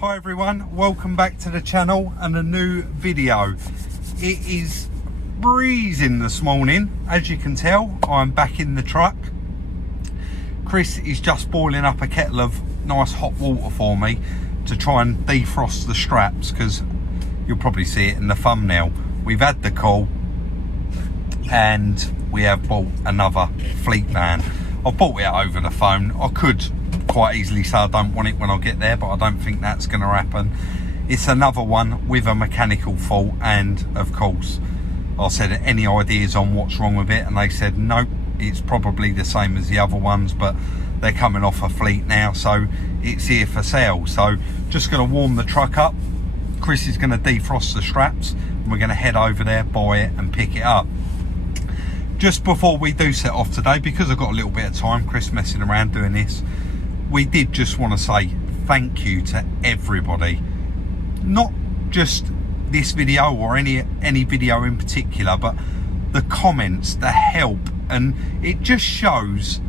Hi everyone, welcome back to the channel and a new video. It is breezing this morning. As you can tell, I'm back in the truck. Chris is just boiling up a kettle of nice hot water for me to try and defrost the straps, because you'll probably see it in the thumbnail. We've had the call and we have bought another fleet van. I've bought it over the phone. I could quite easily say I don't want it when I get there, but I don't think that's going to happen. It's another one with a mechanical fault, and of course I said, any ideas on what's wrong with it, and they said nope, it's probably the same as the other ones, but they're coming off a fleet now, so it's here for sale. So just going to warm the truck up. Chris is going to defrost the straps and we're going to head over there, buy it and pick it up. Just before we do set off today, because I've got a little bit of time, Chris messing around doing this, we did just want to say thank you to everybody, not just this video or any video in particular, but the comments, the help, and it just shows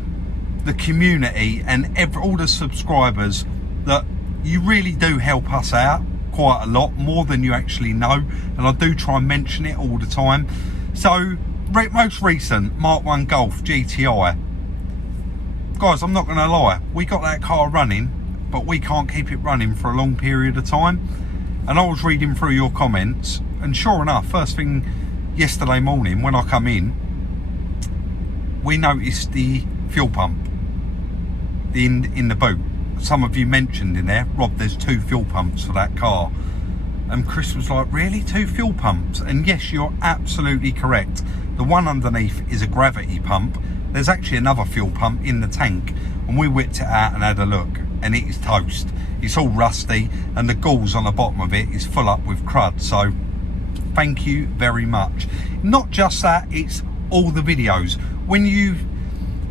the community and all the subscribers that you really do help us out quite a lot, more than you actually know, and I do try and mention it all the time. So most recent Mark 1 Golf GTI, guys, I'm not going to lie, we got that car running, but we can't keep it running for a long period of time. And I was reading through your comments, and sure enough, first thing yesterday morning when I come in, we noticed the fuel pump in the boot. Some of you mentioned in there, Rob, there's 2 fuel pumps for that car. And Chris was like, really, 2 fuel pumps? And yes, you're absolutely correct. The one underneath is a gravity pump. There's actually another fuel pump in the tank, and we whipped it out and had a look, and it is toast. It's all rusty, and the gauze on the bottom of it is full up with crud. So thank you very much. Not just that, it's all the videos. When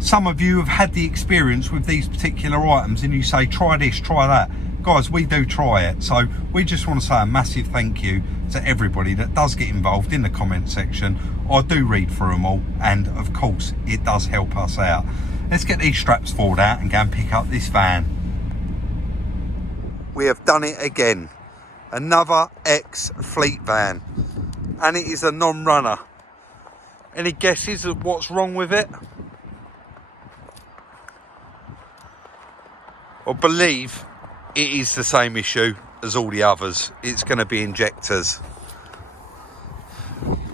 some of you have had the experience with these particular items and you say, try this, try that. Guys, we do try it. So we just want to say a massive thank you to everybody that does get involved in the comment section. I do read through them all, and of course it does help us out. Let's get these straps forward out and go and pick up this van. We have done it again. Another ex-fleet van, and it is a non-runner. Any guesses of what's wrong with it? I believe it is the same issue as all the others. It's going to be injectors.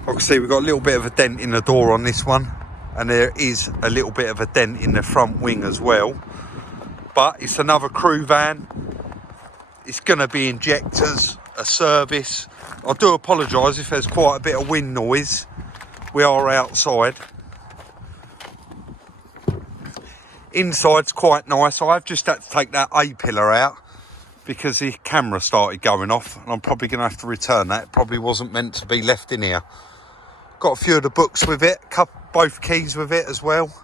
I can see we've got a little bit of a dent in the door on this one, and there is a little bit of a dent in the front wing as well. But it's another crew van. It's going to be injectors, a service. I do apologise if there's quite a bit of wind noise. We are outside. Inside's quite nice. I've just had to take that A-pillar out because the camera started going off, and I'm probably going to have to return that. It probably wasn't meant to be left in here. Got a few of the books with it, both keys with it as well,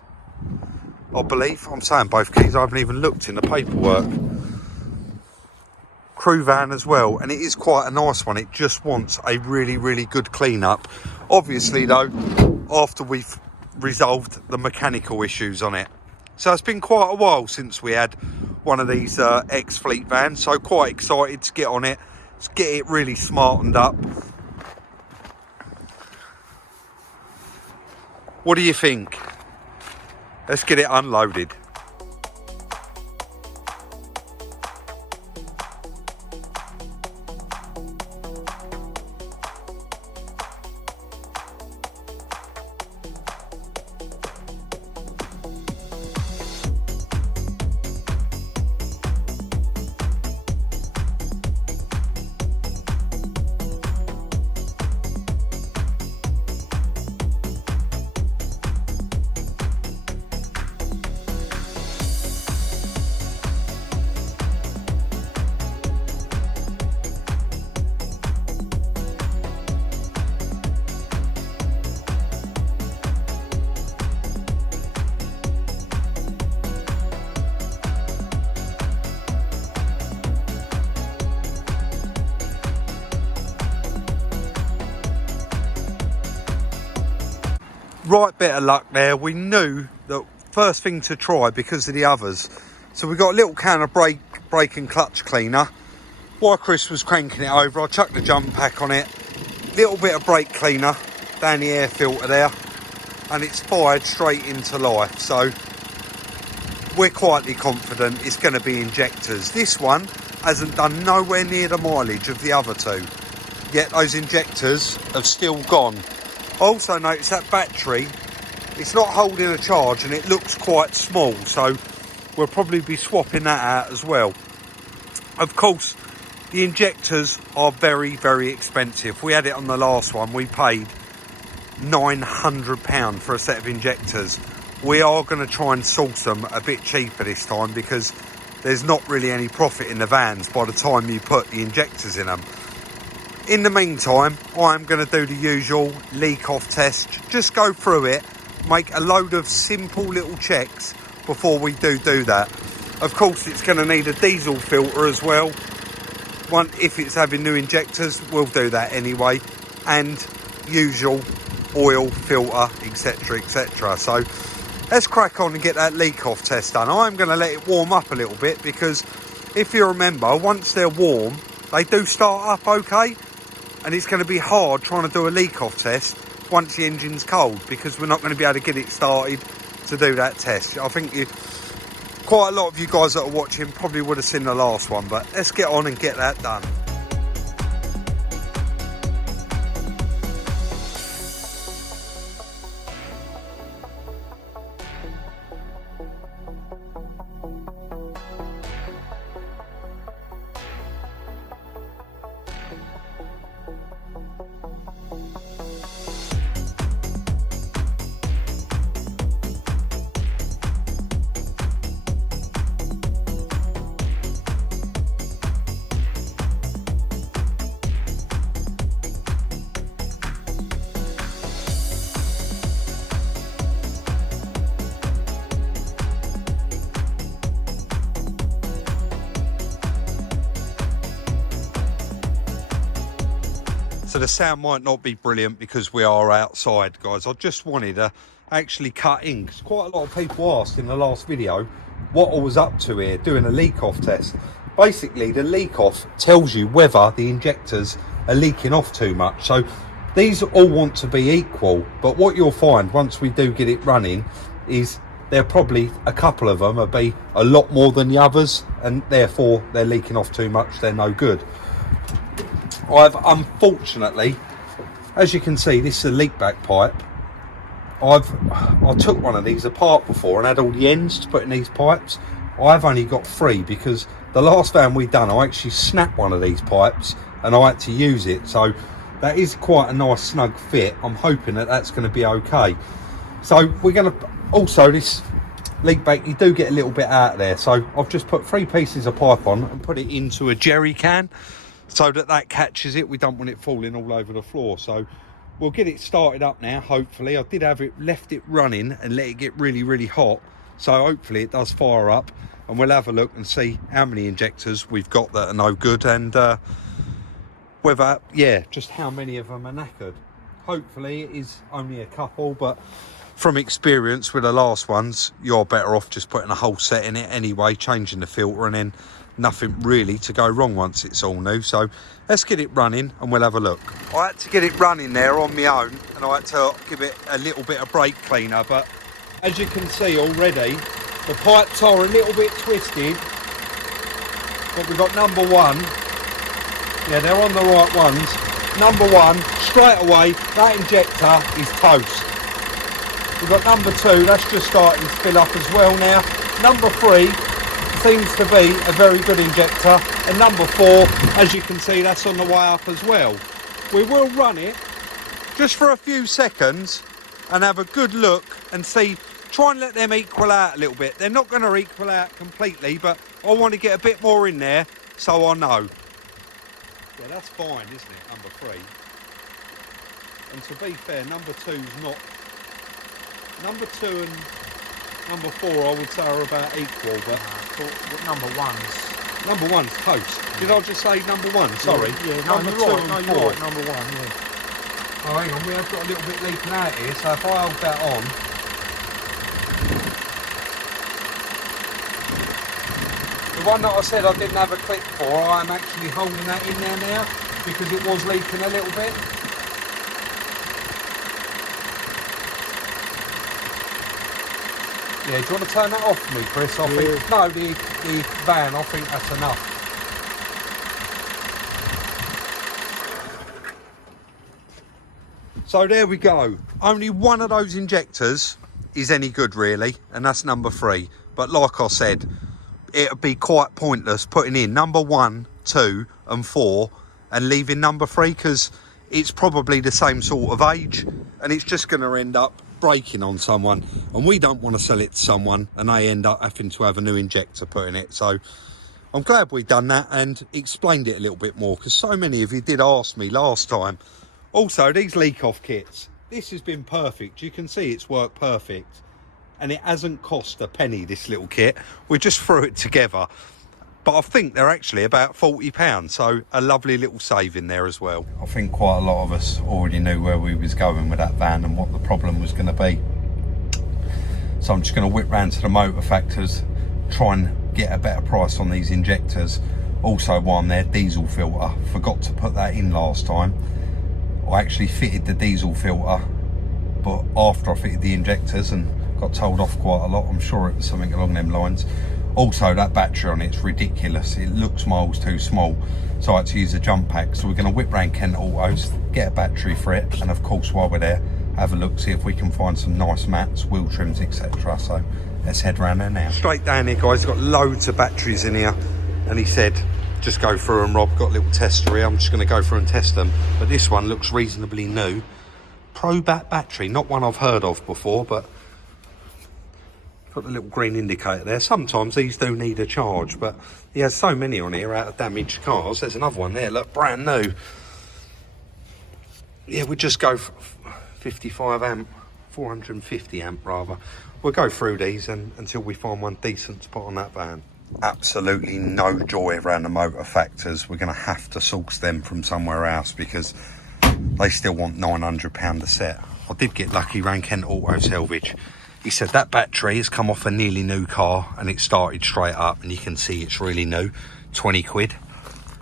I believe. I'm saying both keys, I haven't even looked in the paperwork. Crew van as well, and it is quite a nice one. It just wants a really, really good clean up. Obviously though, after we've resolved the mechanical issues on it. So it's been quite a while since we had one of these ex-fleet vans, so quite excited to get on it. Let's get it really smartened up. What do you think? Let's get it unloaded. Right bit of luck there. We knew that first thing to try because of the others. So we got a little can of brake and clutch cleaner. while Chris was cranking it over, I chucked the jump pack on it, little bit of brake cleaner down the air filter there, and it's fired straight into life. So we're quietly confident it's going to be injectors. This one hasn't done nowhere near the mileage of the other two, yet those injectors have still gone. I also noticed that battery, it's not holding a charge and it looks quite small, so we'll probably be swapping that out as well. Of course, the injectors are very, very expensive. We had it on the last one, we paid £900 for a set of injectors. We are going to try and source them a bit cheaper this time, because there's not really any profit in the vans by the time you put the injectors in them. In the meantime, I'm going to do the usual leak off test. Just go through it, make a load of simple little checks before we do that. Of course, it's going to need a diesel filter as well. If it's having new injectors, we'll do that anyway. And usual oil filter, etc, etc. So let's crack on and get that leak off test done. I'm going to let it warm up a little bit, because if you remember, once they're warm, they do start up okay. And it's going to be hard trying to do a leak off test once the engine's cold, because we're not going to be able to get it started to do that test. I think quite a lot of you guys that are watching probably would have seen the last one, but let's get on and get that done. So the sound might not be brilliant because we are outside, guys. I just wanted to actually cut in, because quite a lot of people asked in the last video what I was up to here doing a leak off test. Basically, the leak off tells you whether the injectors are leaking off too much. So these all want to be equal, but what you'll find once we do get it running is there probably a couple of them will be a lot more than the others, and therefore they're leaking off too much, they're no good. I've unfortunately, as you can see, this is a leak back pipe. I took one of these apart before and had all the ends to put in these pipes. I've only got 3, because the last van we done, I actually snapped one of these pipes and I had to use it. So that is quite a nice snug fit. I'm hoping that that's going to be okay. So we're going to, also this leak back, you do get a little bit out there. So I've just put 3 pieces of pipe on and put it into a jerry can, so that catches it. We don't want it falling all over the floor. So we'll get it started up now, hopefully. I did have it, left it running and let it get really, really hot. So hopefully it does fire up, and we'll have a look and see how many injectors we've got that are no good, and whether, yeah, just how many of them are knackered. Hopefully it is only a couple, but from experience with the last ones, you're better off just putting a whole set in it anyway, changing the filter, and then nothing really to go wrong once it's all new. So let's get it running and we'll have a look. I had to get it running there on my own, and I had to give it a little bit of brake cleaner, but as you can see already, the pipes are a little bit twisted, but we've got number 1. Yeah, they're on the right ones. Number 1, straight away, that injector is toast. We've got number 2, that's just starting to fill up as well now. Number 3 seems to be a very good injector, and number 4, as you can see, that's on the way up as well. We will run it just for a few seconds and have a good look and see, try and let them equal out a little bit. They're not going to equal out completely, but I want to get a bit more in there so I know. Yeah, that's fine, isn't it, number 3? And to be fair, number 2's not, number 2 and number 4 I would say are about equal, but number 1's... Number 1's toast. Did I just say number 1? Sorry. Yeah, number 2 and 4. You're right, number 1, yeah. Oh, hang on, we have got a little bit leaking out here, so if I hold that on... The one that I said I didn't have a clip for, I'm actually holding that in there now because it was leaking a little bit. Yeah, do you want to turn that off for me, Chris? I think, no, the van, I think that's enough. So there we go. Only one of those injectors is any good really, and that's number 3. But like I said, it'd be quite pointless putting in number 1, 2 and 4 and leaving number 3 because it's probably the same sort of age and it's just going to end up breaking on someone, and we don't want to sell it to someone and they end up having to have a new injector put in it. So I'm glad we've done that and explained it a little bit more, because so many of you did ask me last time. Also, these leak off kits, this has been perfect. You can see it's worked perfect and it hasn't cost a penny, this little kit. We just threw it together, but I think they're actually about £40, so a lovely little saving there as well. I think quite a lot of us already knew where we was going with that van and what the problem was going to be. So I'm just going to whip round to the motor factors, try and get a better price on these injectors. Also, while I'm there, diesel filter, forgot to put that in last time. I actually fitted the diesel filter, but after I fitted the injectors, and got told off quite a lot. I'm sure it was something along them lines. Also, that battery on it's ridiculous. It looks miles too small, so I had to use a jump pack. So we're going to whip round Kent Autos, get a battery for it, and of course while we're there, have a look, see if we can find some nice mats, wheel trims, etc. So let's head round there now. Straight down here, guys, got loads of batteries in here, and he said just go through them, Rob. Got a little tester here. I'm just going to go through and test them, but this one looks reasonably new. Probat battery, not one I've heard of before, but got the little green indicator there. Sometimes these do need a charge, but he has so many on here out of damaged cars. There's another one there, look, brand new. Yeah, we'll just go for 55 amp, 450 amp rather. We'll go through these until we find one decent to put on that van. Absolutely no joy around the motor factors. We're going to have to source them from somewhere else because they still want £900 a set. I did get lucky around Kent Auto Salvage. He said that battery has come off a nearly new car and it started straight up, and you can see it's really new. 20 quid.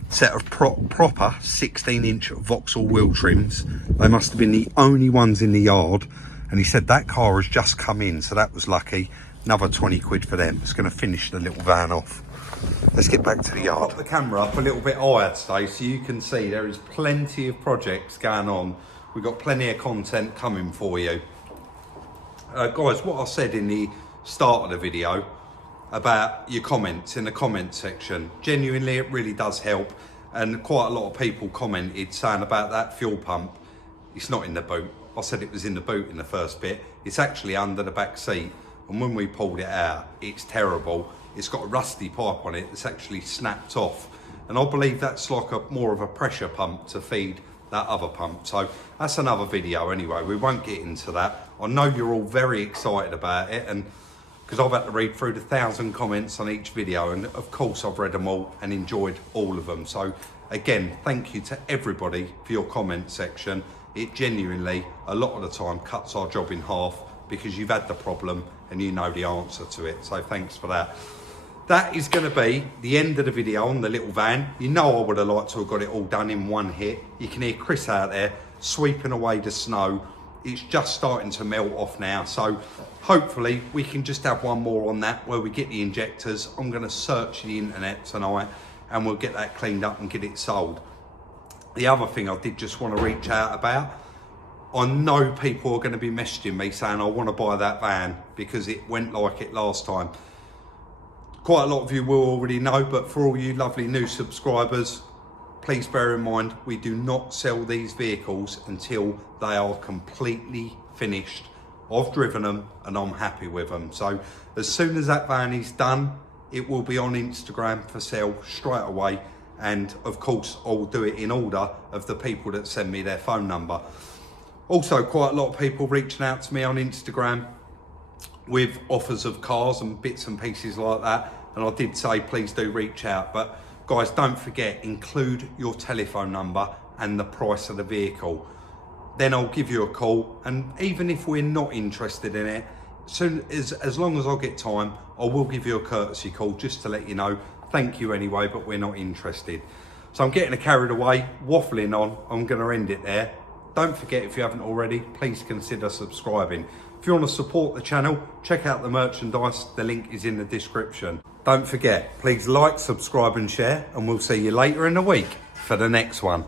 Set of proper 16-inch Vauxhall wheel trims. They must have been the only ones in the yard, and he said that car has just come in, so that was lucky. Another 20 quid for them. It's going to finish the little van off. Let's get back to the yard. I'll pop the camera up a little bit higher today so you can see there is plenty of projects going on. We've got plenty of content coming for you. Guys, what I said in the start of the video about your comments in the comment section, genuinely it really does help, and quite a lot of people commented saying about that fuel pump, it's not in the boot. I said it was in the boot in the first bit. It's actually under the back seat, and when we pulled it out, it's terrible. It's got a rusty pipe on it that's actually snapped off, and I believe that's like more of a pressure pump to feed that other pump. So that's another video anyway, we won't get into that. I know you're all very excited about it, and because I've had to read through the 1,000 comments on each video, and of course I've read them all and enjoyed all of them. So again, thank you to everybody for your comment section. It genuinely, a lot of the time, cuts our job in half because you've had the problem and you know the answer to it. So thanks for that. That is going to be the end of the video on the little van. You know I would have liked to have got it all done in one hit. You can hear Chris out there sweeping away the snow. It's just starting to melt off now. So hopefully we can just have one more on that where we get the injectors. I'm going to search the internet tonight and we'll get that cleaned up and get it sold. The other thing I did just want to reach out about, I know people are going to be messaging me saying I want to buy that van because it went like it last time. Quite a lot of you will already know, but for all you lovely new subscribers, please bear in mind, we do not sell these vehicles until they are completely finished. I've driven them and I'm happy with them. So as soon as that van is done, it will be on Instagram for sale straight away. And of course, I'll do it in order of the people that send me their phone number. Also, quite a lot of people reaching out to me on Instagram with offers of cars and bits and pieces like that, and I did say please do reach out, but guys, don't forget, include your telephone number and the price of the vehicle. Then I'll give you a call, and even if we're not interested in it, as long as I get time, I will give you a courtesy call just to let you know Thank you anyway, but we're not interested. So I'm getting carried away, waffling on. I'm going to end it there. Don't forget, if you haven't already, please consider subscribing. If you want to support the channel, check out the merchandise. The link is in the description. Don't forget, please like, subscribe and share, and we'll see you later in the week for the next one.